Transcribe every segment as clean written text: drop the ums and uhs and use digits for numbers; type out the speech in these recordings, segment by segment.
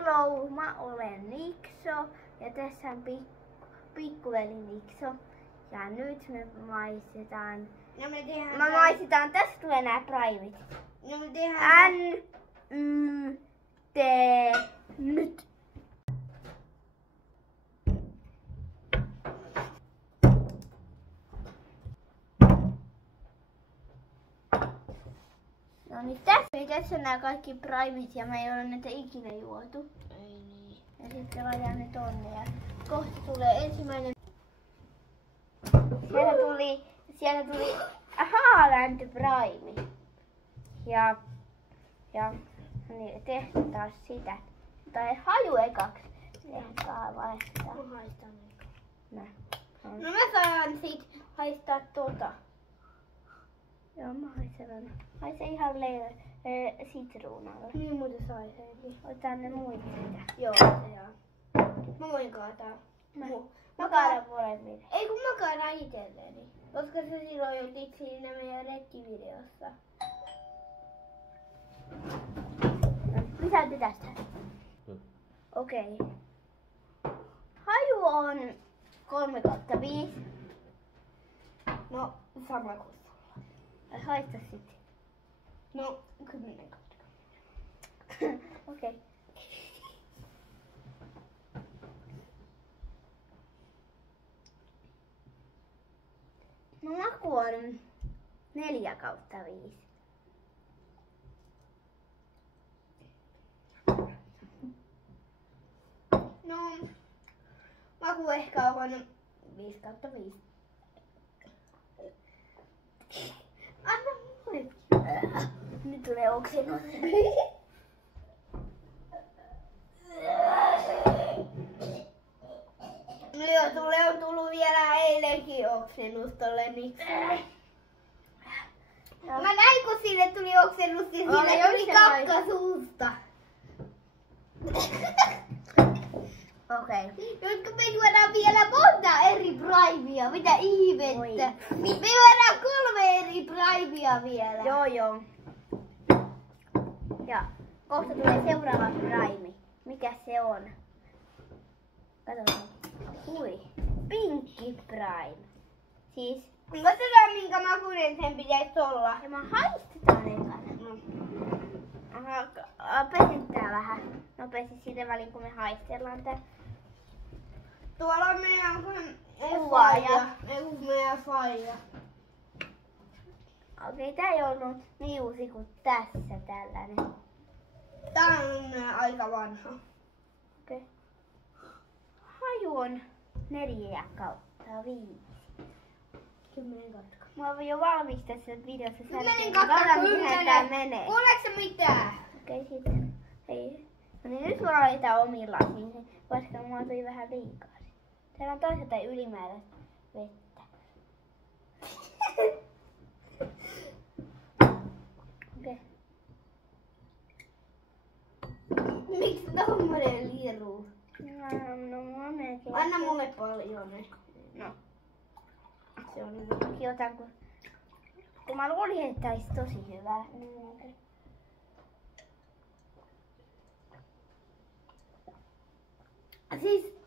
Hello, mä olen Nikso ja tässä on pikkuveli Nikso. Ja nyt me maistetaan. No me tehdään. Tästä tulee nää primit. No me tehdään. N-Y-T nyt. No niin, tässä on nää kaikki primit ja me ei ole näitä ikinä juotu. Ei niin. Ja sitten laitetaan ne tonne ja kohta tulee ensimmäinen. Sieltä tuli Haaland Prime. Ja niin testataan sitä. Tai haju ekaksi. Ehkä vaihtaa. Mä haistan eka. Nää. No mä saan sit haistaa tota. Joo, mä haistelen. Haise ihan sitruunalle. Niin muuten saiseekin. Otetaan ne muita sitä. Joo, se jaa. Mä voin kaataa. Mä kaadan molemmille. Ei kun mä kaadan itselleni. Koska se silloin otit siinä meidän retkivideossa. Lisäätte tästä. Okei. Haju on 3/5. No, sama kuin sulla. Haista sitten. No, 10/10. Okei. No maku on 4/5. No, maku ehkä on 5/5. Anna mulle. Nyt tulee oksennus. No joo, sulle on tullut vielä eilenkin oksennus tolle Niksolle. Mä näin kun sille tuli oksennus ja sille tuli kakka suusta. Okei. Nyt kun me juodaan vielä monta eri primea, mitä ihmettä. Me juodaan 3 eri primea vielä. Joo. Ja kohta tulee seuraava prime. Mikä se on? Katsotaan. Ui. Pinkki prime. Siis. Katsotaan minkä makuinen sen pitäisi olla. Ja mä haistetaan ekana. Pesittää vähän nopeasti siitä väliin kun me haistellaan tää. Tuolla on meidän Kuvaaja. meidän faija. Okei, tää ei ollut niin uusi kuin tässä tällainen. Tää on aika vanha. Okei. Haju on 4/5. 10/10. Mä oon jo valmis tässä videossa 10/10. Tää menee. Kuuleeko se mitään? Okei, sitten. Hei. No niin, nyt mä laitan omilla siihen, koska mulla tuli vähän liikaa. Täällä on toisaalta ylimääräistä vettä. Okei. Miksi tommonen liru? No, mä melkein. Anna mulle paljon ne. No. Se on mäkin otan, kun mä luulin, että tää olisi tosi hyvää. Siis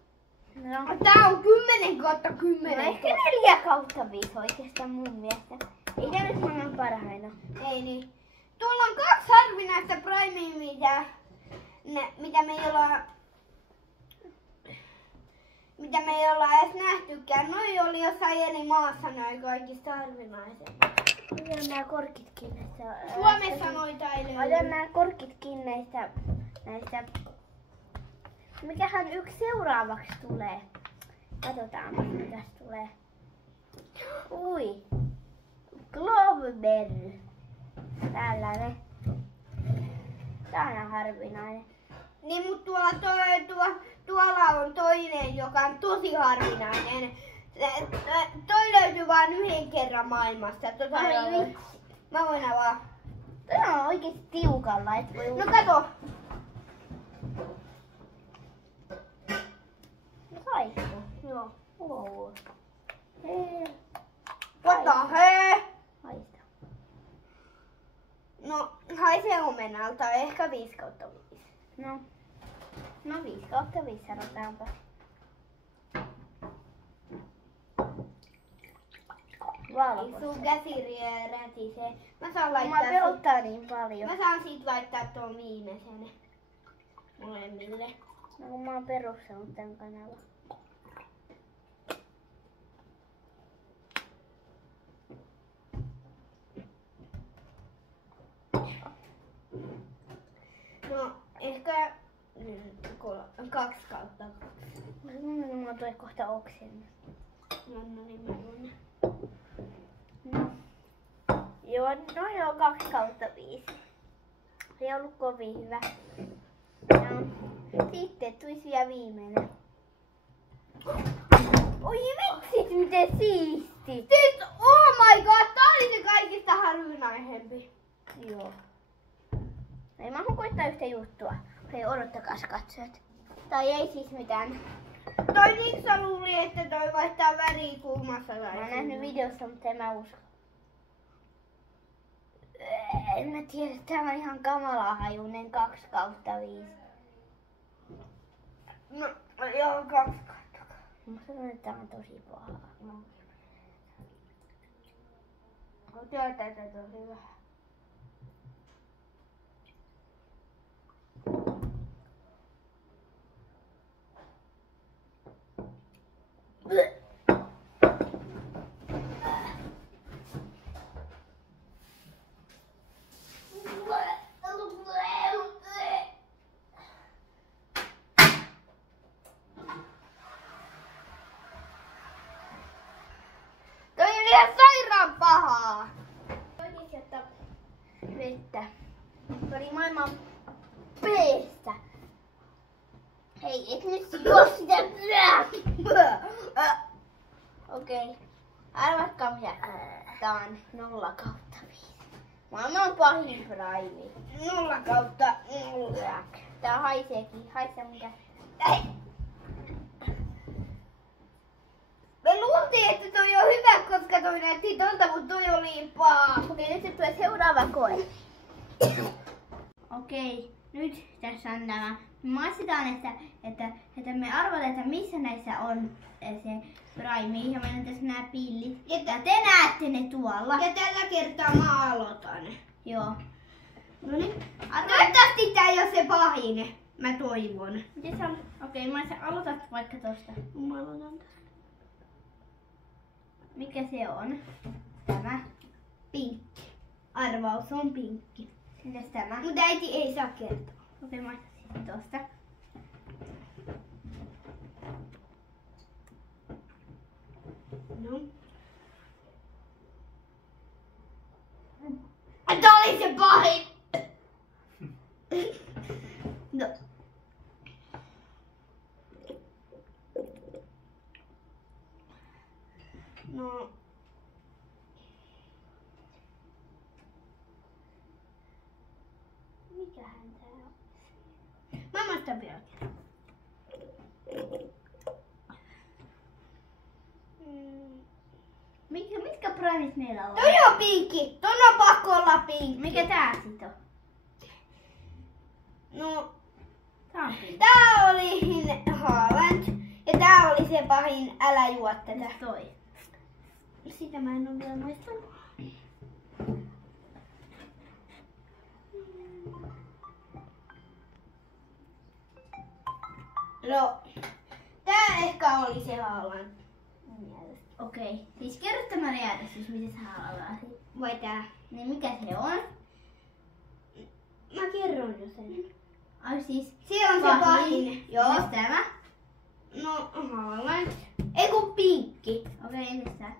No. tää on 10/10. No ehkä 4/5 oikeastaan mun mielestä. Ei tää nyt maailman parhaina. Ei niin. Tuolla on 2 harvinaista primea, mitä me ei olla edes nähtykään. Noi oli jossain eri maassa noin kaikista harvinaiset. Otan nää korkitkin näistä. Suomessa noita ei Otan löydy. nää korkitkin näistä. Mikähän yksi seuraavaksi tulee? Katsotaan mitä tästä tulee. Ui. Glowberry. Tällainen. Tää on ihan harvinainen. Niin, mutta tuolla on toinen, joka on tosi harvinainen. Toi löytyy vain 1 kerran maailmasta. Ai vitsi. Mä voin avaa. Tää on oikeesti tiukalla. Et voi No kato. Saisiko? Joo. Wow. Hei. What the hell? Haista. No, haisee omenalta, ehkä 5/5. No. 5/5 sanotaanpa. Valkoista. Sun käsi rätisee. Mä saan Mä laittaa pelottaa niin paljon. Mä saan siitä laittaa tuon viimeisen molemmille. No kun mä oon perustanut tän kanavan. No ehkä 2/2. Mä tulee kohta oksennus. No niin, mä tuon. No. Joo, 2/5. Se ei ollut kovin hyvä. No. Sitten tulisi vielä viimeinen. Oi vitsit, miten siisti! Siis, oh my god, tää oli se kaikista harvinaisempi. Joo. Ei mä haluan koittaa yhtä juttua. Hei, odottakas katsojat. Tai ei siis mitään. Toi Niksa luuli, että toi vaihtaa väriä kuumassa Mä tai oon nähnyt videossa, mutta en mä usko. En mä tiedä, tää on ihan kamala hajunen 2/5. No, joo, 2/2. Mä sanon, että tää on tosi paha. Tätä tosi vähän. Toi oli ihan sairaan pahaa. Toikin, että vettä. Se oli maailman peestä. Hei, et nyt juo sitä. Okei. Arvatkaa mitä. Tää on 0/5. Maailman pahin praimi. 0/0. Tää haiseekin. Haise mun käsi. Me luultiin, että toi on hyvä, koska toi näytti tolta, mutta toi oli paha. Okei, nyt se tulee seuraava koe. Okei, nyt tässä on tämä. Maistetaan, että me arvotaan, että missä näissä on se praimi. Ja meillä on tässä nämä pillit. Ja te näette ne tuolla. Ja tällä kertaa mä aloitan. Joo. No niin. Toivottavasti tää ei ole se pahin. Mä toivon. Miten sä... Okei, mä sä aloitat vaikka tosta. Mä aloitan tästä. Mikä se on? Tämä. Pinkki. Arvaus on pinkki. Mitäs tämä? Mutta äiti ei saa kertoa. Okei, mä otan sitten tosta. No. Tää oli se pahin! No. No. Mikähän tää on? Mä maistan vielä kerran. Mitkä primit meillä on? Toi on pinkki. Ton on pakko olla pinkki. Mikä tää sit on? No. Tää on pinkki. Tää oli Haaland. Ja tää oli se pahin. Älä juo tätä. Mitäs toi? Sitä mä en oo vielä maistanut. No. Tää ehkä oli se Haaland. Okei, siis kerro tämä järjestys, miten sä haluat. Vai tää? Niin mikä se on? Mä kerron jo sen. Ai siis Se on se pahin. Joo. Mitäs tämä? No Haaland. Ei kun pinkki. Okei, entäs tää?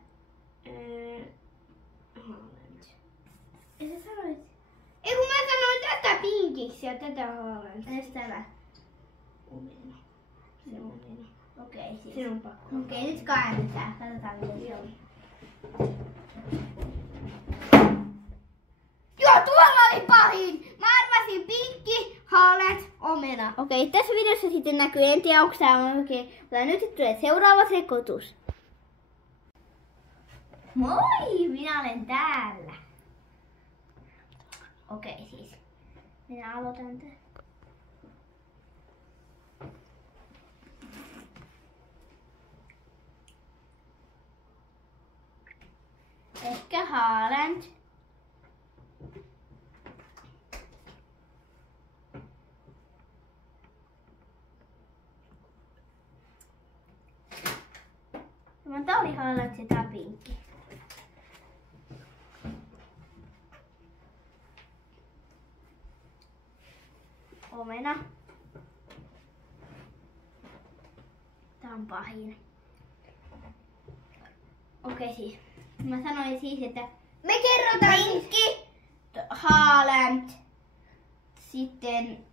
Haaland. Ja sä sanoit. Ei kun mä sanoin tätä pinkiksi ja tätä Haaland. Entäs tämä? Omena. Se on omena. Okei, siis. Se on pakko. Okei, nyt käännytään. Katsotaan miten se on. Joo, tuolla oli pahin! Mä arvasin pinkki, Haaland, omena. Okei, tässä videossa sitten näkyy, en tiedä onko tää oikein, mutta nyt tulee seuraava sekoitus. Moi, minä olen täällä. Okei, siis. Minä aloitan tästä. pitkä Haaland. Tää oli Haaland ja tää pinkki. Omena. Tää on pahin. Okei siis. Mä sanoin siis, että Me kerrotaan pinkki, Haaland, sitten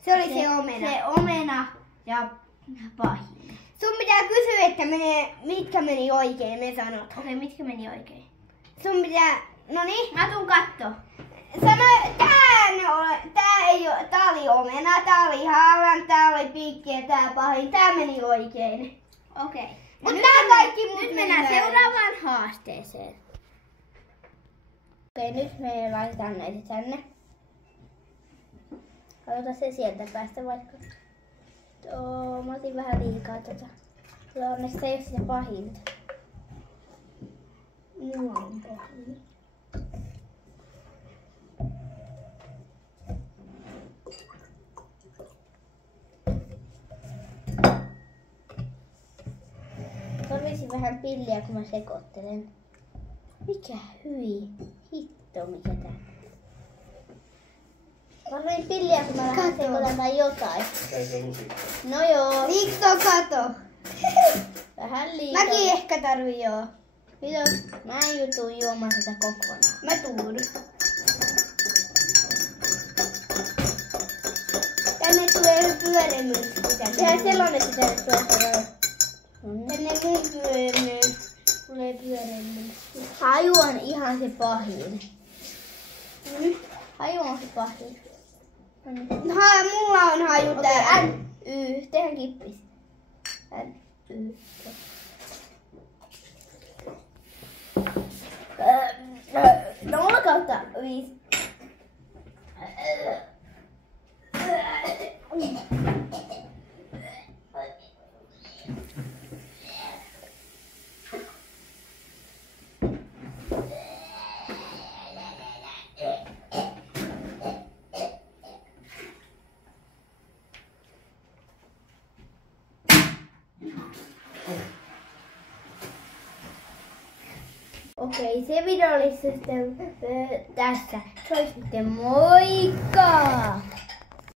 Se oli se omena. Se omena ja pahin. Sun pitää kysyä, että mitkä meni oikein, me sanotaan. Okei, mitkä meni oikein? Sun pitää, no niin. Mä tuun kattoo. Sano, tää oli omena, tää oli Haaland, tää oli pinkki ja tää pahin. Tää meni oikein. Okei. Mut tää kaikki muut Nyt meni mennään väärin. seuraavaan haasteeseen. Okei, nyt me laitetaan näitä tänne. Aloita se sieltä päästä vaikka. Mä otin vähän liikaa tätä. Kyllä onneksi se ei ole sitä pahinta. Mulla on pahin. Tarvitsin vähän pilliä, kun mä sekoittelen. Mikä hyi? Hitto, mikä tää? Tarvitsin pilliä, kun mä vähän sekoitan tai jotain. No joo. Liikso kato. Vähän liikaa. Mäkin ehkä tarvii joo. Kiitos. Mä en jutu juomaan sitä kokonaan. Mä tuun. Tänne tulee pyörämyys. Tehdään sellainen, että tänne tulee. Tänne mun pyörämyys. Tulee pyöreämmin. Haju on ihan se pahin. Haju on se pahin. Mulla on haju tää. N-Y. Tehdään kippis. N-Y. 0/5. Okei, se video oli sitten tässä. Se oli sitten moikka!